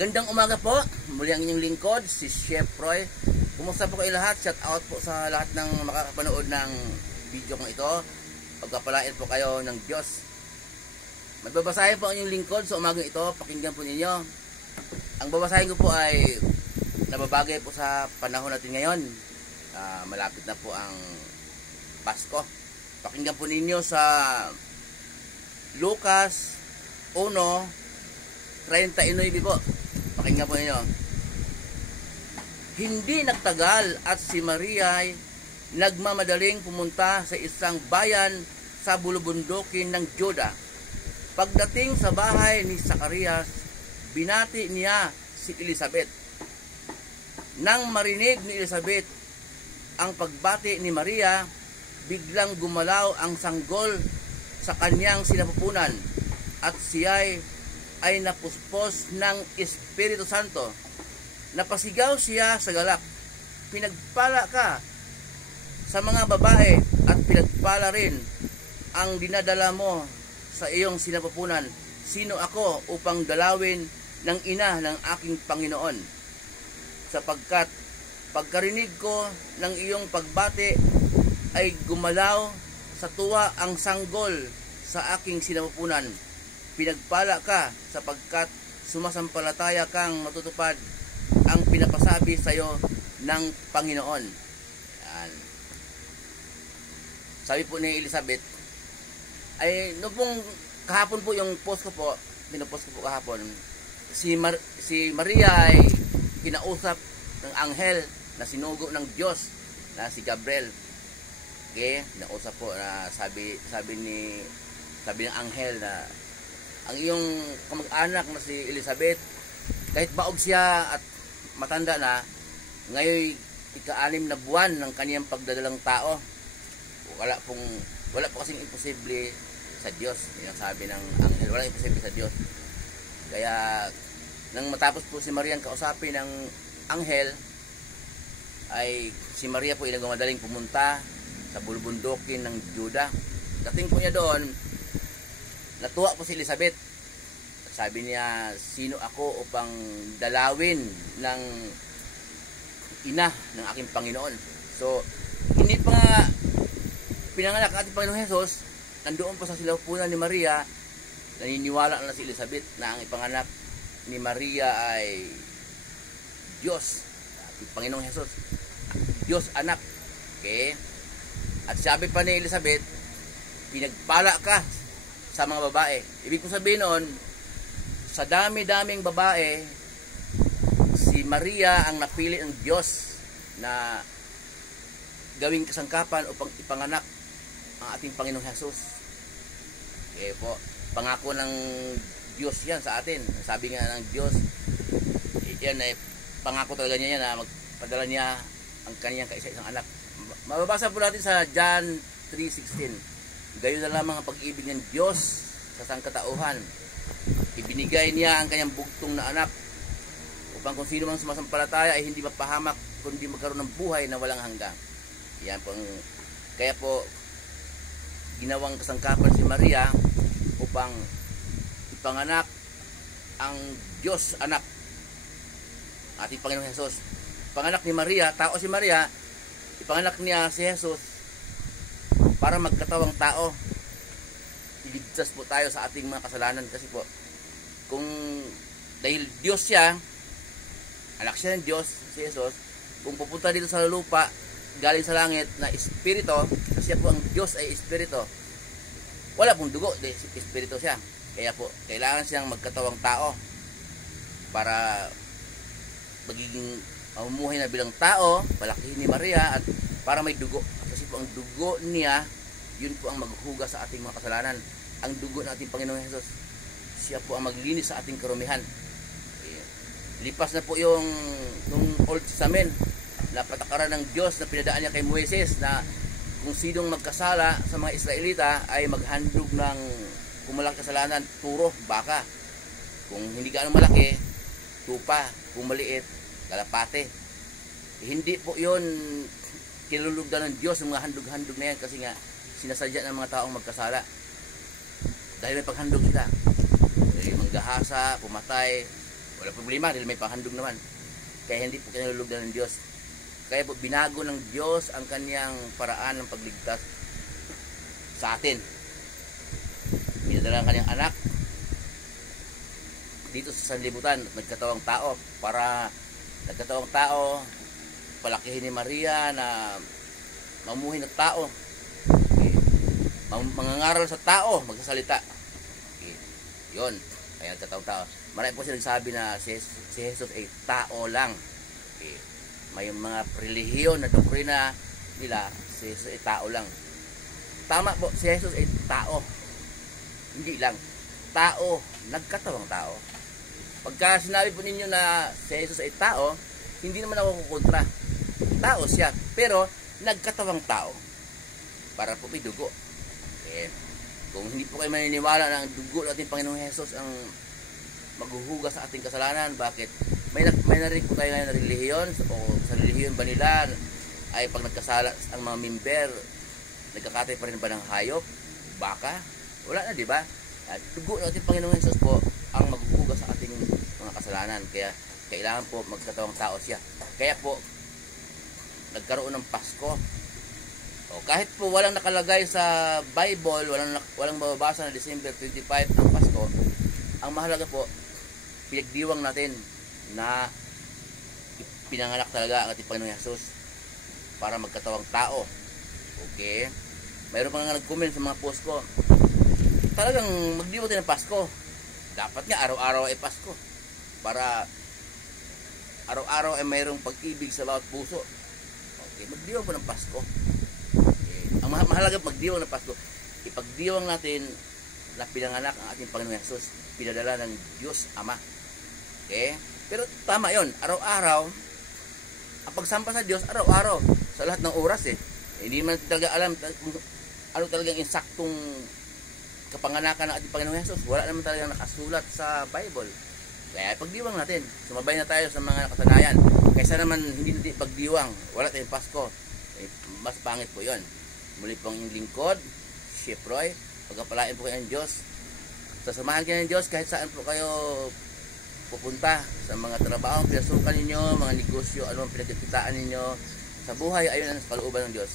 Magandang umaga po. Muli ang inyong lingkod, si Chef Roy. Kumusta po kayo lahat? Shout out po sa lahat ng makakapanood ng video kong ito. Pagpapalain po kayo ng Diyos. Magbabasahin po ang inyong lingkod sa umagang ito. Pakinggan po ninyo. Ang babasahin ko po ay nababagay po sa panahon natin ngayon. Malapit na po ang Pasko. Pakinggan po ninyo sa Lucas 1:39 po. Pakinggan po ninyo. Hindi nagtagal at si Maria ay nagmamadaling pumunta sa isang bayan sa bulubundukin ng Juda. Pagdating sa bahay ni Zacarias, binati niya si Elizabeth. Nang marinig ni Elizabeth ang pagbati ni Maria, biglang gumalaw ang sanggol sa kanyang sinapupunan at siya'y napuspos ng Espiritu Santo. Napasigaw siya sa galak, "Pinagpala ka sa mga babae at pinagpala rin ang dinadala mo sa iyong sinapupunan. Sino ako upang dalawin ng ina ng aking Panginoon? Sapagkat pagkarinig ko ng iyong pagbati ay gumalaw sa tuwa ang sanggol sa aking sinapupunan. Pinagpala ka sapagkat sumasampalataya kang matutupad ang pinapasabi sa iyo ng Panginoon." Yan. Sabi po ni Elizabeth, ay no pong kahapon po yung post ko po, pinopost ko po kahapon, si Maria ay kinausap ng anghel na sinugo ng Diyos na si Gabriel. Okay, kinausap po na sabi ng anghel na ang iyong kamag-anak na si Elizabeth, kahit baog siya at matanda na, ngayon ika-6 na buwan ng kaniyang pagdadalang tao. Wala po kasing imposible sa Diyos. Yan sabi ng anghel, walang imposible sa Diyos. Kaya nang matapos po si Maria ang kausapin ng anghel, ay si Maria po ay nagmamadaling pumunta sa bulubundukin ng Juda. Dating po niya doon, natuwa po si Elizabeth. Sabi niya, "Sino ako upang dalawin ng ina ng aking Panginoon?" So, hindi pa nga pinanganak ating Panginoong Jesus, nandoon pa sa sinapupunan ni Maria, naniniwala na si Elizabeth na ang ipanganak ni Maria ay Diyos, ating Panginoong Jesus, Diyos anak. Okay? At sabi pa ni Elizabeth, "Pinagpala ka sa mga babae." Ibig kong sabihin noon, sa dami-daming babae, si Maria ang napili ng Diyos na gawing kasangkapan upang ipanganak ang ating Panginoong Jesus. Okay po, pangako ng Diyos yan sa atin. Sabi nga ng Diyos, yan ay pangako talaga niya yan na magpadala niya ang kaniyang kaisa-isang anak. Mababasa po natin sa John 3:16. "Gayon na lamang ang pag-ibig ng Diyos sa sangkatauhan. Ibinigay niya ang kanyang bugtong na anak upang kung sino mang sumasampalataya ay hindi mapahamak kundi magkaroon ng buhay na walang hanggan." Yan po kaya po ginawang kasangkapan si Maria upang ipanganak ang Diyos anak, ating Panginoong Jesus. Panganak ni Maria, tao si Maria, ipanganak niya si Jesus para magkatawang tao. Iligtas po tayo sa ating mga kasalanan kasi po kung dahil Diyos siya, anak siya ng Diyos, si Jesus, kung pupunta dito sa lupa galing sa langit na espiritu, kasi po ang Diyos ay espiritu, wala pong dugo, dahil espiritu siya. Kaya po kailangan siyang magkatawang tao para magiging mamumuhay na bilang tao, palakihin ni Maria, at para may dugo, kasi po ang dugo niya, yun po ang maghuhugas sa ating mga kasalanan. Ang dugo ng ating Panginoong Jesus, siya po ang maglinis sa ating karumihan. Lipas na po yung Old Testament na patakaran ng Diyos na pinadaan niya kay Moises na kung sinong magkasala sa mga Israelita ay maghandog ng, kung malaki kasalanan, turo, baka. Kung hindi gaano malaki, tupa. Kung maliit, kalapate. Hindi po yun kinulugdan ng Diyos yung mga handog-handog na yan, kasi nga sinasadya ng mga taong magkasala. Dahil may paghandog sila. Manggahasa, pumatay, o Wala problema dahil may panghandog naman. Kaya hindi po kinalulugdan ng Diyos. Kaya po binago ng Diyos ang kanyang paraan ng pagligtas sa atin. Pinadala ang kanyang anak dito sa sanlibutan at nagkatawang tao para nagkatawang tao palakihin ni Maria na mamuhay ng tao. Okay. Mangangaral sa tao, magsasalita. Okay. Yun, kaya nagkatawang tao. Marami po siya nagsabi na si Jesus ay tao lang. Okay. May mga relihiyon na doktrina nila, si Jesus ay tao lang. Tama po, si Jesus ay tao. Hindi lang. Tao, nagkatawang tao. Pagka sinabi po ninyo na si Jesus ay tao, hindi naman ako kukontra. Tao siya, pero nagkatawang tao. Para po may dugo. Okay. Kung hindi po kayo maniniwala na ang dugo ng ating Panginoong Jesus ang maghuhugas sa ating kasalanan, bakit? May narinig po tayo ngayon na relihiyon, o sa relihiyon ba nila ay pag nagkasala ang mga member, nagkakatay pa rin ba ng hayop, baka? Wala na, di ba? At dugo ng ating Panginoong Jesus po ang maghuhugas sa ating mga kasalanan, kaya kailangan po magkatawang tao siya. Kaya po nagkaroon ng Pasko. O kahit po walang nakalagay sa Bible, walang mababasa na December 25 ang Pasko, ang mahalaga po pinagdiwang natin na pinanganak talaga ang ating Panginoong Jesus para magkatawang tao. Okay? Mayroon pa nga nag-comment sa mga post ko. Talagang magdiwang tayo ng Pasko. Dapat nga araw-araw ay Pasko. Para araw-araw ay mayroong pag-ibig sa bawat puso. Okay, magdiwang po ng Pasko. Okay. Ang mahalaga magdiwang ng Pasko. Ipagdiwang natin na pinanganak ang ating Panginoong Jesus, pinadala ng Diyos Ama. Okay? Pero tama yon, araw-araw ang pagsampa sa Diyos, araw-araw sa lahat ng oras hindi man talaga alam kung ano talagang insaktong kapanganakan ng ating Panginoong Jesus. Wala naman talagang nakasulat sa Bible. Kaya pagdiwang natin, sumabay na tayo sa mga nakasanayan. Kaysa naman hindi natin pagdiwang, wala tayong Pasko. Mas pangit po yon. Muli pong yung lingkod, Chef Roy, pagkapalain po kayo ng Diyos. Sasamahan kayo ng Diyos kahit saan po kayo pupunta, sa mga trabaho, pinasukan ninyo, mga negosyo, ano ang pinagkikitaan ninyo sa buhay, ayun ang kalooban ng Diyos.